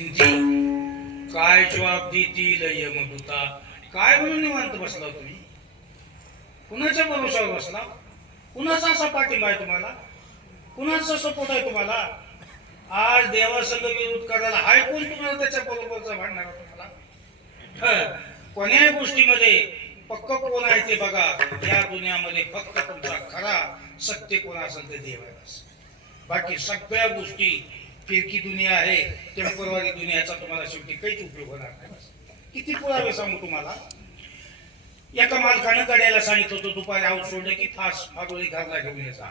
चिंती. काय जवाब देतील यमदूता? काय म्हणून निवांत बसला तुम्ही? कुणाच्या भरोशावर बसला कुणाचा असा पाठिंबा आहे तुम्हाला? कुणाचा सपोर्ट आहे तुम्हाला? आज देवासंघ विरोध करायला हाय कोण तुम्हाला त्याच्या बरोबरचा भांडणार तुम्हाला? कोण्याही गोष्टीमध्ये पक्क कोण आहे ते बघा. या दुनियामध्ये फक्त तुमचा खरा सत्य कोण असेल ते देव बस. बाकी सगळ्या गोष्टी फिरकी दुनिया आहे टेम्परवारी दुनियाचा तुम्हाला शेवटी काहीच उपयोग होणार नाही. किती पुरावे सांगू तुम्हाला? एका मालकानं गड्याला सांगितलं होतं दुपारी आऊट सोडलं की फास फागोळी घरला घेऊन याचा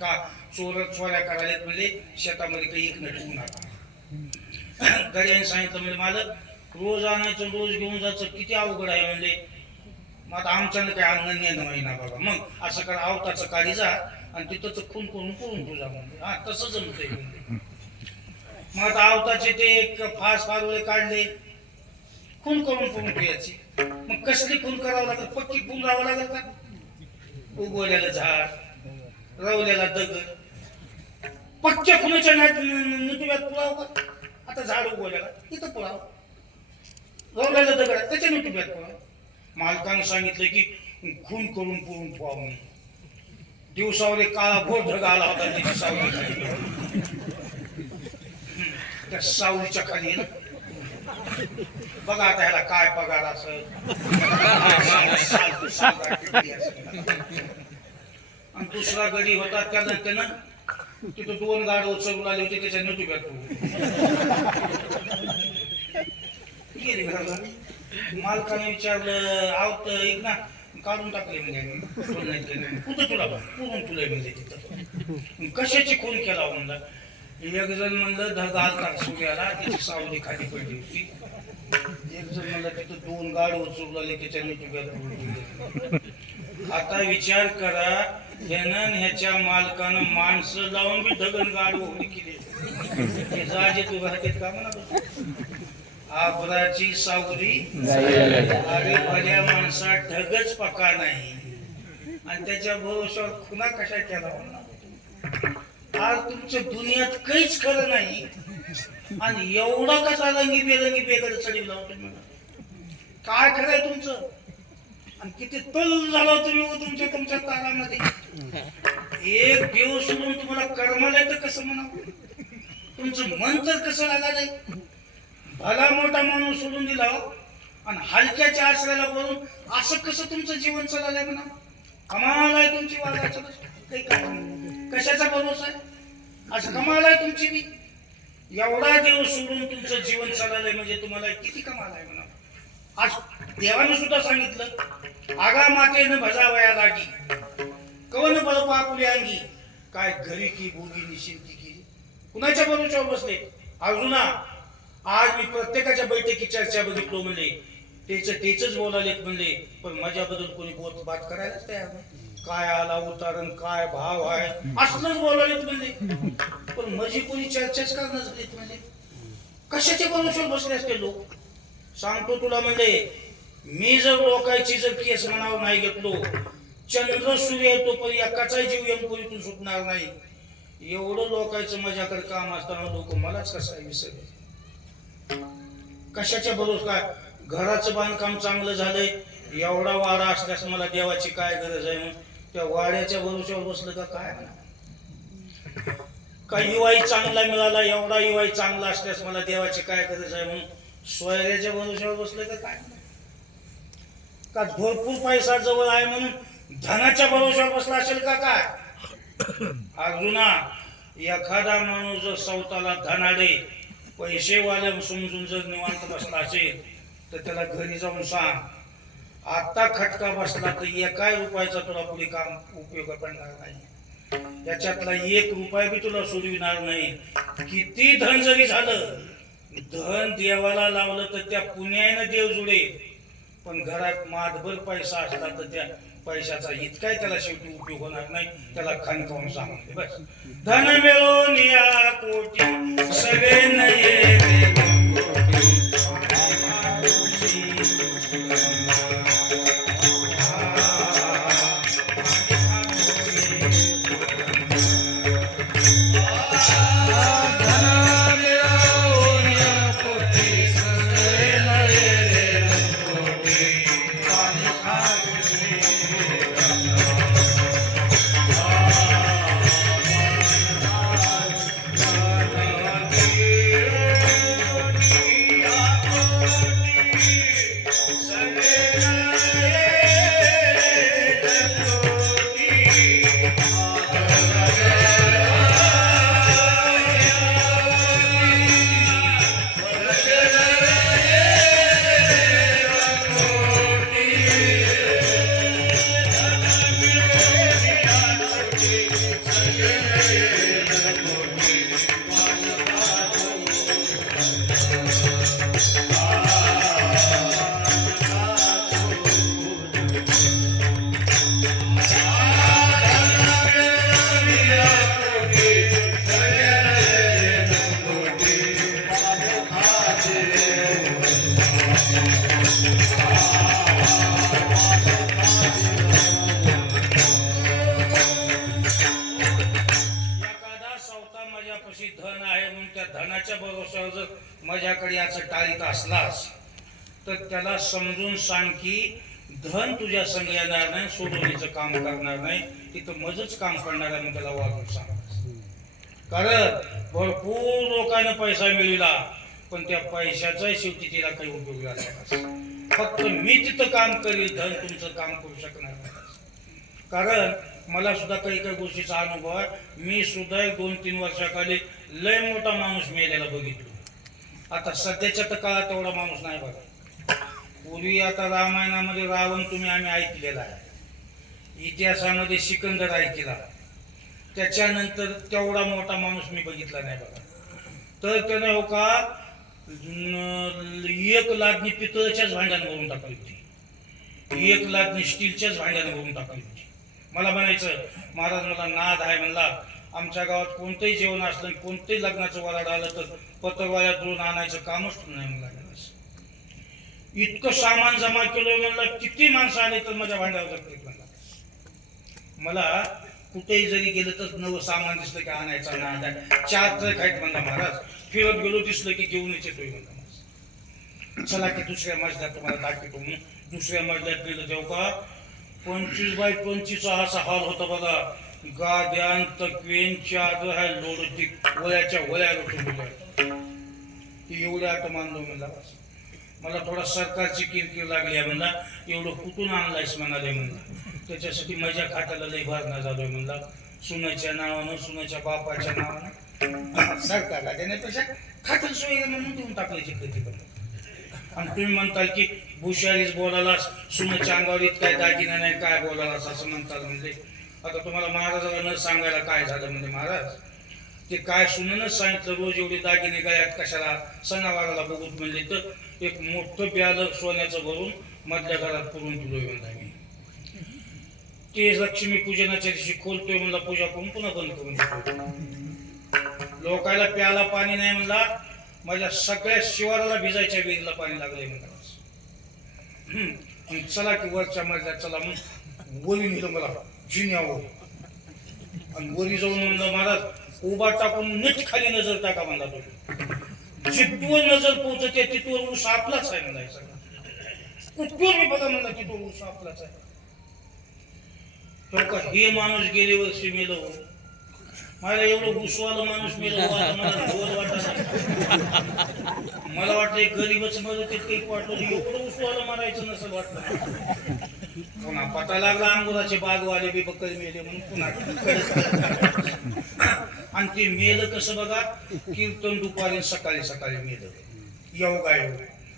का? चोर चोऱ्या करायला म्हणजे शेतामध्ये काही एक ठेवू नका गड्याने सांगितलं म्हणजे मालक रोज आणायचं रोज घेऊन जायचं किती अवघड आहे म्हणजे मग आता आमच्यानं काही अंगण नेणं होईना बाबा. मग असं करा आवताचं काळी जा आणि तिथंच खून करून करून तुझा म्हणजे हा तसं जमतंय. म्हणजे मग आता आवताचे ते एक फास फागोळे काढले. खून करून करून प्यायचे मग कसली खून करावं लागत पक्की खून लावावं लागत का? उगवलेलं झाड रवलेला दगड. पक्क्या खुनाच्या नुतुब्यात पुराव का? आता झाड उगवलेला. तिथं पुराव. रवलेला दगड त्याच्या नुतुब्यात पुराव. मालकानं सांगितलं की खून करून पुरून पुराव दिवसावर एक काळा घोर ढग आला होता त्याची सावली त्या साऊच्या खाली बघा आता ह्याला काय पगार असं आणि दुसरा गडी होता त्याला त्यानं तिथं दोन गाड उचलून आले होते त्याच्या नटुक्यात मालकाने विचारलं आवत एक ना काढून टाकले म्हणजे कुठं तुला पुरून तुला म्हणजे तिथं? कशाची खून केला हो म्हणला? एक जण म्हणलं धग सूर्याला त्याची सावली खाली पडली होती. एक जण म्हणलं तिथं दोन गाड उचलले त्याच्या नटुक्यात आता विचार करा ह्यानं ह्याच्या मालकानं माणसं लावून बी दगन गाड उघडी केली. हे जाजे तू राहतेत का म्हणा आबराची सावली अरे भल्या माणसा ढगच पका नाही. आणि त्याच्या भरोशावर खुना कशा केला म्हणा आज तुमच्या दुनियात काहीच खरं नाही. आणि एवढा कसा रंगी बेरंगी बेगड चढवला होता काय खरं आहे तुमचं? आणि किती तल झाला तुम्ही हो तुमच्या तुमच्या तारामध्ये. एक देव सोडून तुम्हाला कर्मलाय तर कसं म्हणा? तुमचं मन तर कसं लागायलंय भला मोठा माणूस सोडून दिला हो. आणि हलक्याच्या आश्रयाला बोलून असं कसं तुमचं जीवन चाललंय म्हणा? कमाल आहे तुमची वागायचं. काही काम कशाचा भरोसा आहे? असं कमाल आहे तुमची मी एवढा देव सोडून तुमचं जीवन चाललंय म्हणजे तुम्हाला किती कमाल आहे म्हणा आज देवानं सुद्धा सांगितलं आगा मातेनं भजावया लागी. कवन बळ पापुले अंगी काय घरी की बोगी निशिंती की कुणाच्या भरोशावर बसले? अर्जुना आज मी प्रत्येकाच्या बैठकी चर्चा बघितलो म्हणले तेच तेच बोलालेत म्हणले पण माझ्याबद्दल कोणी बोत बात करायलाच तयार नाही. काय आला उतारण काय भाव आहे? असलंच बोलालेत म्हणले पण माझी कोणी चर्चाच करणार झालीत म्हणले कशाच्या भरोशावर बसले असते लोक? सांगतो तुला म्हणले मी जर लोकांची जर केस म्हणावं नाही घेतलो चंद्र सूर्य येतो पण एकाचाही जीव यमपुरीतून सुटणार नाही. एवढं लोकांचं माझ्याकडे काम असताना लोक मलाच कसं आहे विसरले. कशाच्या बरोबर? काय घराचं बांधकाम चांगलं झालंय. एवढा वाडा असल्यास मला देवाची काय गरज आहे म्हणून? त्या वाड्याच्या भरोश्यावर बसलं का काय का युवाई चांगला मिळाला एवढा युवाई चांगला असल्यास मला देवाची काय गरज आहे म्हणून सोयऱ्याच्या भरोश्यावर बसलं का काय का भरपूर पैसा जवळ आहे म्हणून धनाच्या भरोश्यावर बसला असेल का काय? अर्जुना एखादा माणूस जर सौताला धनाडे पैसेवाल्या समजून जर निवांत बसला असेल तर त्याला घरी जाऊन सांग आता खटका बसला तर एकाही रुपयाचा तुला पुढे काम उपयोग पडणार नाही? त्याच्यातला एक रुपया बी तुला सोडविणार नाही. किती धन जरी झालं धन देवाला लावलं तर त्या पुण्यानं देव जुळे पण घरात मातभर पैसा असला तर त्या पैशाचा इतकाही त्याला शेवटी उपयोग होणार नाही. त्याला खणकावून सांगते बस. धन मिळून या कोटी सगळे नये तर त्याला समजून सांग की धन तुझ्या संग येणार नाही सोडवणीचं काम करणार नाही तिथं मजच काम करणार आहे त्याला वागून सांग. कारण भरपूर लोकांना पैसा मिळला पण त्या पैशाचा शेवटी तिला काही उपयोग झाला फक्त मी तिथं काम करील धन तुमचं काम करू शकणार नाही. कारण मला सुद्धा काही काही गोष्टीचा अनुभव आहे. मी सुद्धा एक दोन तीन वर्षाखाली लय मोठा माणूस मेलेला बघितलो. आता सध्याच्या तर काळात तेवढा माणूस नाही बघा पूर्वी आता रामायणामध्ये रावण तुम्ही आम्ही ऐकलेला आहे. इतिहासामध्ये सिकंदर ऐकला. त्याच्यानंतर तेवढा मोठा माणूस मी बघितला नाही बघा. तर त्याने हो का एक लादणी पितळच्याच भांड्यानं भरून टाकली होती. एक लादणी स्टीलच्याच भांड्यानं भरून टाकली होती. मला म्हणायचं महाराज मला नाद आहे म्हणला. आमच्या गावात कोणतंही जेवण असलं आणि कोणतंही लग्नाचं वराड आलं तर पत्रवाऱ्या दुरून आणायचं कामच नाही मला इतकं सामान जमा केलं म्हणलं किती माणसं आले तर माझ्या भांड्यावर लागते म्हणला मला कुठेही जरी गेलं तर नवं सामान दिसलं की आणायचं ना आणायचं. चार तर खायत म्हणला महाराज. फिरत गेलो दिसलं की घेऊनच येतोय म्हणला चला की दुसऱ्या मजल्यात तुम्हाला दाखवतो म्हणून दुसऱ्या मजल्यात गेलं तेव्हा का? पंचवीस बाय पंचवीसचा असा हॉल होता बघा. गाद्यान तकवेन चादर ह्या लोड होती वळ्याच्या वळ्या लोटून एवढ्या आठ मानलो म्हणला मला थोडा सरकारची किरकिर लागली आहे म्हणला. एवढं कुठून आणलायस म्हणाले म्हणला. त्याच्यासाठी माझ्या खात्याला लई भरणा झालोय म्हणला. सुनाच्या नावानं सुनाच्या बापाच्या नावानं. सरकारला देण्यापेक्षा खात्याला सोयी म्हणून देऊन टाकलं जिकडे तिकडे आणि तुम्ही म्हणताल की भुशारीच बोलालास सुनाच्या अंगावर काय दागिना नाही काय बोलालास असं म्हणताल म्हणजे आता तुम्हाला महाराजाला न सांगायला काय झालं म्हणजे महाराज? ते काय सुनूनच सांगितलं रोज एवढे दागिने गळ्यात कशाला? सणावाराला बघूत म्हणले तर एक मोठं प्यालं सोन्याचं भरून मधल्या घरात पुरून दिलोय म्हणला मी ते लक्ष्मी पूजनाच्या दिवशी खोलतोय म्हणला पूजा करून पुन्हा बंद करून लोकायला प्याला पाणी नाही म्हणला माझ्या सगळ्या शिवाराला भिजायच्या विहिरीला पाणी लागलंय म्हणला. चला की वरच्या मधल्या चला मग वरी नेलं मला जिन्यावर. आणि वरी जाऊन म्हणलं महाराज उभा टाकून नीट खाली नजर टाका म्हणला तुम्ही जिथवर नजर पोहोचते तिथवर ऊस आपलाच आहे म्हणायचं कुठवर मी बघा म्हणला तिथवर ऊस आपलाच आहे. तो का हे माणूस गेले वर्षी मेलो मला एवढं घुसवालं माणूस मेलो मला मला ढोल मला वाटलं एक गरीबच मदत काही वाटलं एवढं उसवालं मारायचं नसं वाटलं. पुन्हा पटा लागला अंगुराचे बागवाले बी बक्कल मेले म्हणून पुन्हा आणि ते मेलं कसं बघा? कीर्तन दुपारी सकाळी सकाळी मेलं. येऊ काय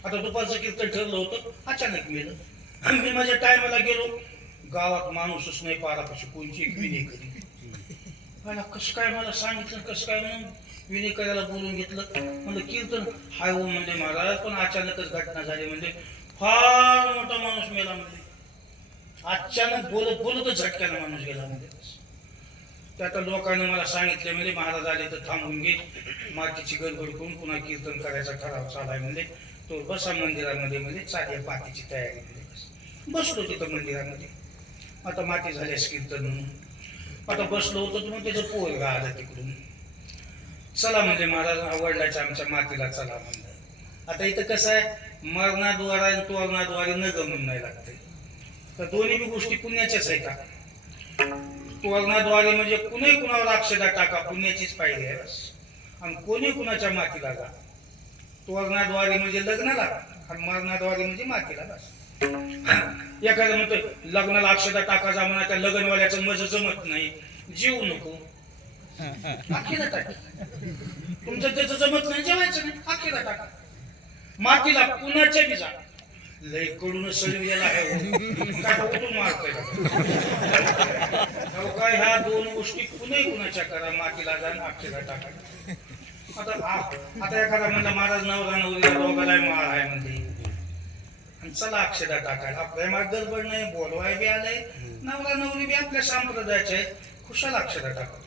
आता दुपारचं कीर्तन ठरलं होतं अचानक मेलं. आणि मी माझ्या टायमाला गेलो. गावात माणूसच नाही पारापाशी कोणची एक विने करी मला कसं काय मला सांगितलं कसं काय म्हणून? विने करायला बोलून घेतलं. म्हणलं कीर्तन हाय हो म्हणजे महाराज पण अचानकच घटना झाली म्हणजे फार मोठा माणूस मेला म्हणजे अचानक बोलत बोलतच झटक्यानं माणूस गेला म्हणजे. ते आता लोकांनी मला सांगितले म्हणजे महाराज आले तर थांबून घे. मातीची गडबड करून पुन्हा कीर्तन करायचा ठराव चालाय म्हणजे तो बसा मंदिरामध्ये म्हणजे चालेल मातीची तयारी म्हणजे बसलो तिथं मंदिरामध्ये. आता माती झाल्यास कीर्तन म्हणून. आता बसलो होतो तर मग त्याचं पोरगा आला तिकडून. चला म्हणजे महाराज आवडलाच्या आमच्या मातीला चला म्हणलं. आता इथं कसं आहे? मरणाद्वारा आणि तोरणाद्वारे न गमून नाही लागते तर दोन्ही गोष्टी पुण्याच्याच आहे का? तोरणाद्वारे म्हणजे कुणी कुणावर अक्षदा टाका पुण्याचीच पाहिजे आहे बस. आणि कोणी कुणाच्या मातीला जा तोरणाद्वारे म्हणजे लग्नाला आणि मरणाद्वारे म्हणजे मातीला बस. एखादं म्हणतो लग्नाला अक्षदा टाका जा म्हणा त्या लग्नवाल्याचं मज जमत नाही. जीव नको. आखीला टाका. तुमचं त्याचं जमत नाही जेवायचं नाही. आखीला टाका. मातीला कुणाच्या बी जा. लयकडून गेला आहे. हो. ह्या दोन गोष्टी कुणी कुणाच्या करा मातीला जा आणि टाका. आता आता एखादा म्हणलं महाराज नवरा नवरीला दोघाला माळ आहे म्हणजे आणि चला अक्षदा टाकायला. आपल्या माग गडबड नाही बोलवाय बी आलंय. नवरा नवरी बी आपल्या संप्रदायाचे आहेत खुशाल अक्षदा टाकतो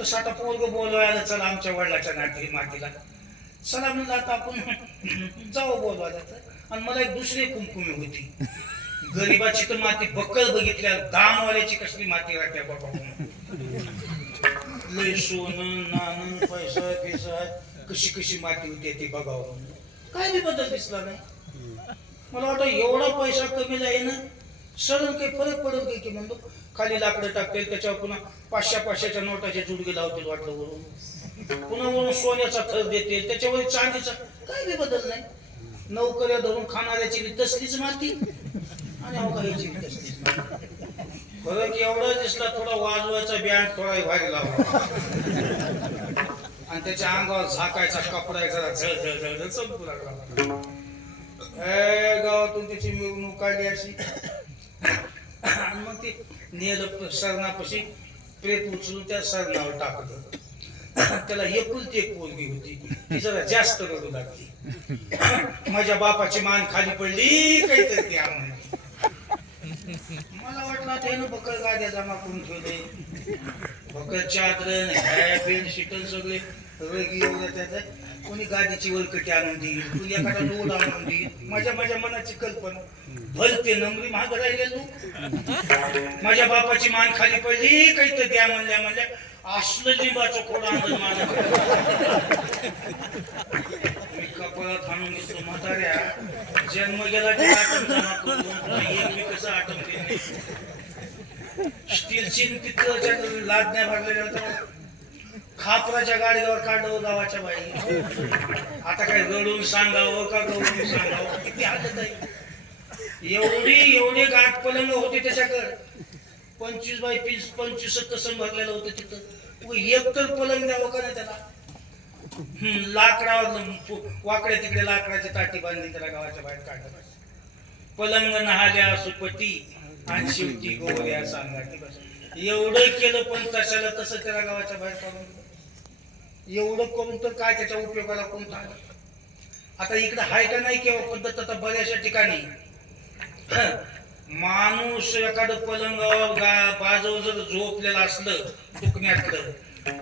तसं आता पोरग बोलवायला चला आमच्या वडिलाच्या नाटी मातीला. चला म्हणलं आता आपण जाऊ बोलवायला तर. आणि मला एक दुसरी कुमकुमी होती. गरीबाची तर माती बक्कल बघितल्या दामवाल्याची कसली माती राहते बाबा. लय सोनं नाणं पैसा पैसा कशी कशी माती होती ते बघावं काय बी बदल दिसला नाही. मला वाटतं एवढा पैसा कमी जाईल ना सरळ काही फरक पडेल काही की म्हणतो खाली लाकडं टाकतील त्याच्यावर पुन्हा पाचशे पाचशेच्या नोटाचे जुडगे लावतील वाटलं वरून. पुन्हा वरून सोन्याचा थर देतील त्याच्यावर चांदीचा. काय बी बदल नाही. नोकऱ्या धरून खाणाऱ्याची बी तसलीच माती आणि अवघायची बी तसलीच माती. फरक एवढा दिसला थोडा वाजवायचा बँड थोडा भारी लावला आणि त्याच्या अंगावर झाकायचा कपडा जरा झळ झळ झळ झळ लागला. ए, गावातून त्याची मिरवणूक काढली अशी. आणि मग ते नेलं सरणापाशी प्रेत उचलून त्या सरणावर टाकत त्याला एकुलती एक मुलगी होती. ती जरा जास्त रडू लागली. माझ्या बापाची मान खाली पडली काहीतरी मला वाटलं आता बकळ गाद्या जमा करून ठेवले. बकळ चादर बेडशीट सगळे रगी वगैरे त्याचं कोणी गादीची वलकटी आणून देईल कोणी एखादा लोल आणून देईल. माझ्या माझ्या मनाची कल्पना. भलते नमरी महाग राहिले तू माझ्या बापाची मान खाली पडली काहीतरी द्या म्हणल्या म्हणल्या असलं लिंबाचं खोड आणलं माझ्या मी कपाळात हाणून घेतलो म्हाताऱ्या. जन्म गेला की आठवण जमा करून एक मी कसं आठवते नाही स्टीलची तिथं लादण्या भरलेल्या होत्या. खापराच्या गाडीवर काढलं गावाच्या बाई आता काय रडून सांगावं का गडून सांगावं? किती हालत आहे. एवढी एवढे गाठ पलंग होती त्याच्याकडे. पंचवीस बाय तीस पंचवीस तसं भरलेलं होतं तिथं. एक तर पलंग द्यावं का नाही त्याला. लाकडावर वाकड्या तिकडे लाकडाची ताटी बांधली त्याला गावाच्या बाहेर काढलं पलंग नहाल्या सुपटी आणि शेवटी गोवऱ्या सांगा बस. एवढं केलं पण कशाला तसं त्याला गावाच्या बाहेर काढून एवढं करून तर काय त्याच्या उपयोगाला कोणता झालं आता इकडे हाय का नाही केव्हा? पद्धत आता बऱ्याचशा ठिकाणी माणूस एखादं पलंगावर बाजव जर झोपलेलं असलं दुखण्यातलं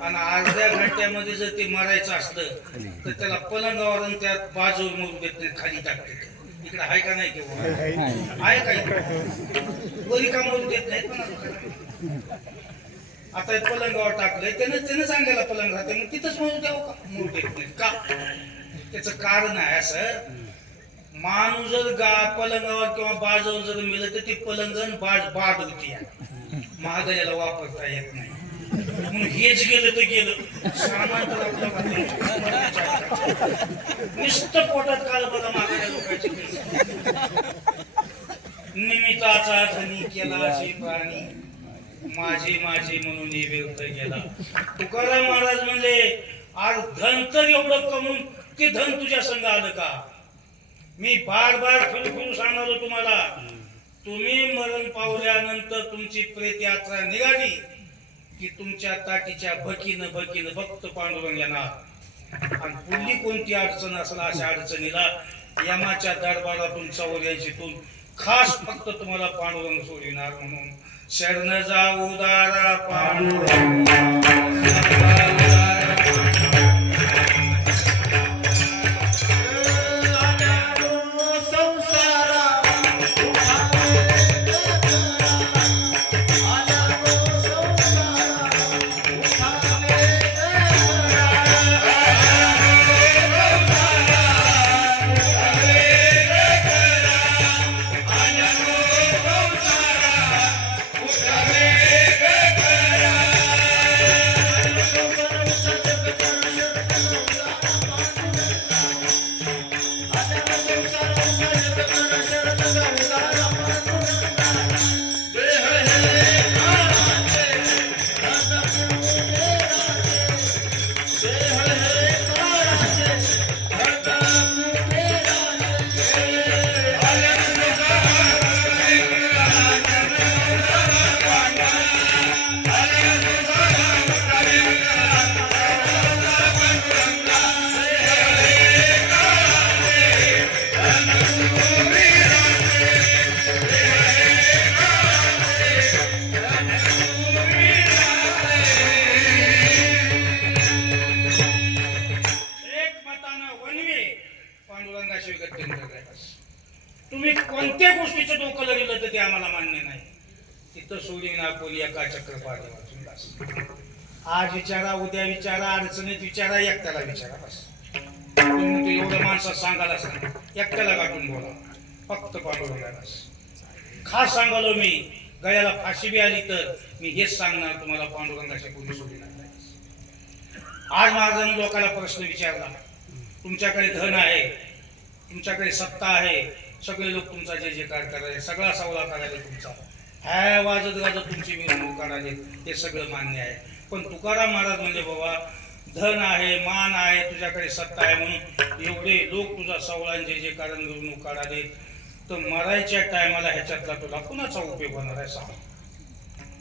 आणि अर्ध्या घंट्यामध्ये जर ते मरायचं असलं तर त्याला पलंगावर त्या बाजू मरू खाली टाकते इकडे हाय का नाही किंवा? आहे का कोणी का मरू देत नाही? आता पलंगावर टाकलंय त्यानं त्यानं सांगायला पलंग राहते. मग तिथंच मरू द्यावं का? मरू देत नाही. का? त्याचं कारण आहे असं माणूस जर गा पलंगावर किंवा बाजावर जर मिळलं तर ते पलंगण बाज बाद होती महागड्याला वापरता येत नाही. म्हणून हेच गेलं तर गेलं. सामान तर आपलं नुसतं पोटात काल बघा महागड्या लोकांची निमित्ताचा धनी केला असे प्राणी माझे माझे म्हणून हे गेला. तुकाराम महाराज म्हणले आज धन तर एवढं कमून ते धन तुझ्या संग आलं का? मी बार बार फिरू सांगतो सांगणार तुम्हाला. तुम्ही मरण पावल्यानंतर तुमची प्रेत यात्रा निघाली की तुमच्या ताटीच्या भकीनं भकीनं भक्त पांडुरंग येणार. आणि पुढली कोणती अडचण असला अशा अडचणीला यमाच्या दरबारातून चौऱ्याऐंशीतून खास फक्त तुम्हाला पांडुरंग सोडविणार म्हणून. शरण जाऊ दारा पांडुरंग. आपण वाचून आज विचारा उद्या विचारा अडचणीत विचारा एकट्याला विचारा बस. तुम्ही एवढं माणसं सांगायला सांग. एकट्याला गाठून बोला. फक्त पांडुरंगा खास सांगालो मी. गळ्याला फाशी बी आली तर मी हेच सांगणार तुम्हाला पांडुरंगाच्या कोणी सोडली आज महाराजांनी लोकांना प्रश्न विचारला. तुमच्याकडे धन आहे. तुमच्याकडे सत्ता आहे. सगळे लोक तुमचा जय जयकार करायचे सगळा सावला करायला तुमचा. ह्या वाजत गाजत तुमची मिरवणूक काढायला हे सगळं मान्य आहे. पण तुकाराम महाराज म्हणजे बाबा धन आहे मान आहे तुझ्याकडे सत्ता आहे म्हणून एवढे लोक तुझा सवळांचे जे कारण मिरवणूक काढाले तर मरायच्या टायमाला ह्याच्यातला तुला कुणाचा उपयोग होणार आहे सांग?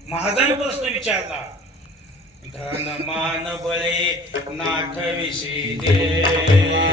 महाजन प्रश्न विचारला. धन मान बळे नाठविशी देवा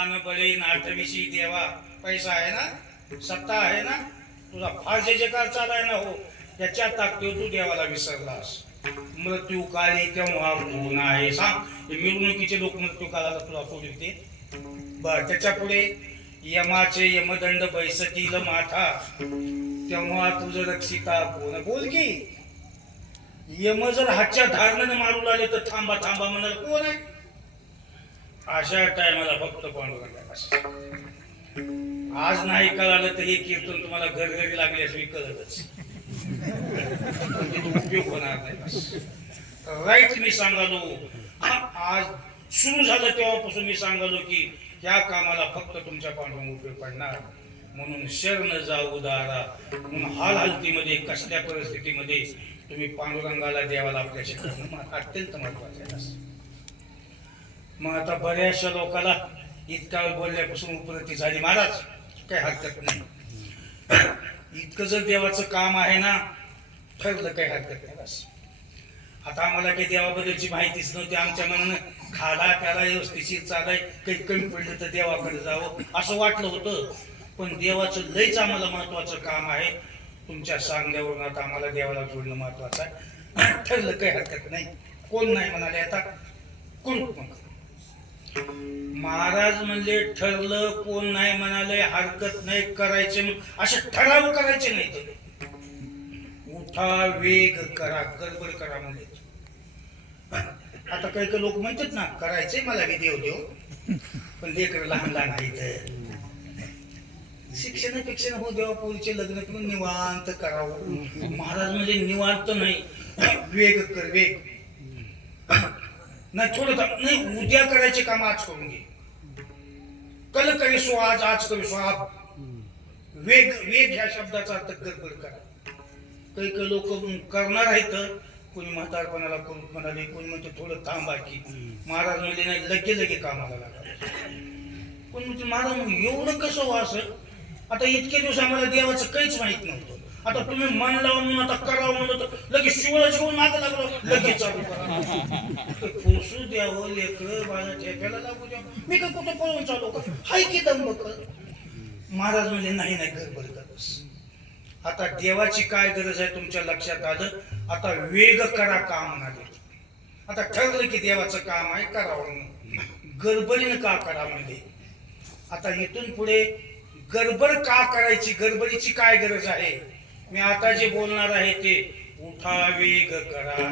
मान बळे नाटविशी देवा. पैसा आहे ना? सत्ता आहे ना? तुझा फार जे जयकार चालाय ना हो. त्याच्या ताकदीवर तू देवाला विसरलास. मृत्यू काळी तेव्हा कोण आहे? सांग. मिरवणुकीचे लोक मृत्यू काळाला तुला सोडून ते. बर त्याच्या पुढे यमाचे यमदंड बैसतील माथा. तेव्हा तुझं रक्षिता कोण? बोल की. यम जर हातच्या धारणाने मारू लागले तर थांबा थांबा म्हणाल कोण आहे? अशा टायमाला फक्त पांडुरंग आज नाही कळालं तर हे कीर्तन तुम्हाला घरघरी लागल्याशिवाय कळतच. पण तिथे उपयोग होणार नाही. राईट मी सांगालो. हा, आज सुरू झालं तेव्हापासून मी सांगालो की या कामाला फक्त तुमच्या पांडुरंग उपयोग पडणार. म्हणून शरण जाऊ दारा म्हणून हाल हालतीमध्ये कसल्या परिस्थितीमध्ये तुम्ही पांडुरंगाला देवाला आपल्या करणं अत्यंत महत्वाचं आहे. मग आता बऱ्याचशा लोकांना इतका बोलल्यापासून उपरती झाली महाराज. काही हरकत नाही. इतकं जर देवाचं काम आहे ना ठरलं काही हरकत नाही बस. आता आम्हाला काही देवाबद्दलची माहितीच नव्हती. आमच्या मनानं खाला प्याला व्यवस्थिशीर चालाय काही कमी पडलं तर देवाकडे जावं असं वाटलं होतं. पण देवाचं लयच आम्हाला महत्वाचं काम आहे. तुमच्या सांगण्यावरून आता आम्हाला देवाला जोडणं महत्वाचं आहे. ठरलं काही हरकत नाही. कोण नाही म्हणाले आता? कोण महाराज म्हणजे ठरलं कोण नाही म्हणाले हरकत नाही करायचे असे ठराव करायचे नाही ते. उठा वेग करा गडबड करा म्हणजे आता काही काही लोक म्हणतात ना करायचे मला बी देव देव. पण लेकर लहान लहान आहेत. शिक्षणापेक्षा हो देवा पोरीचे लग्न करून निवांत करावं. महाराज म्हणजे निवांत नाही. वेग कर वेग. नाही थोडं थांब. नाही उद्या करायचे काम आज करून घे. कल करीसो आज आज करीसो आप वेग वेग ह्या शब्दाचा अर्थ गडबड करा. काही काही लोक करणार आहेत. कोणी म्हातारपणाला करून म्हणाले कोणी म्हणते थोडं थांबा की महाराज म्हणजे नाही लगे लगे कामाला लागा पण म्हणते महाराज एवढं कसं हो असं? आता इतके दिवस आम्हाला देवाचं काहीच माहीत नव्हतं. आता तुम्ही मन लावून म्हणून आता करावं म्हणून लगेच शिवळ शिवून मागं लागलो लगेच चालू करा. पुसू द्यावं लेकरं माझ्या ठेप्याला लागू द्यावं मी काय कुठं पळून चालू का हाय की दंबक? महाराज म्हणजे नाही नाही गडबड करस आता देवाची काय गरज आहे तुमच्या लक्षात आलं? आता वेग करा काम म्हणाले. आता ठरलं की देवाचं काम आहे करावं म्हणून. गडबडीनं का करा म्हणजे आता इथून पुढे गडबड का करायची? गडबडीची काय गरज आहे? मी आता जे बोलणार आहे ते उठा वेग करा.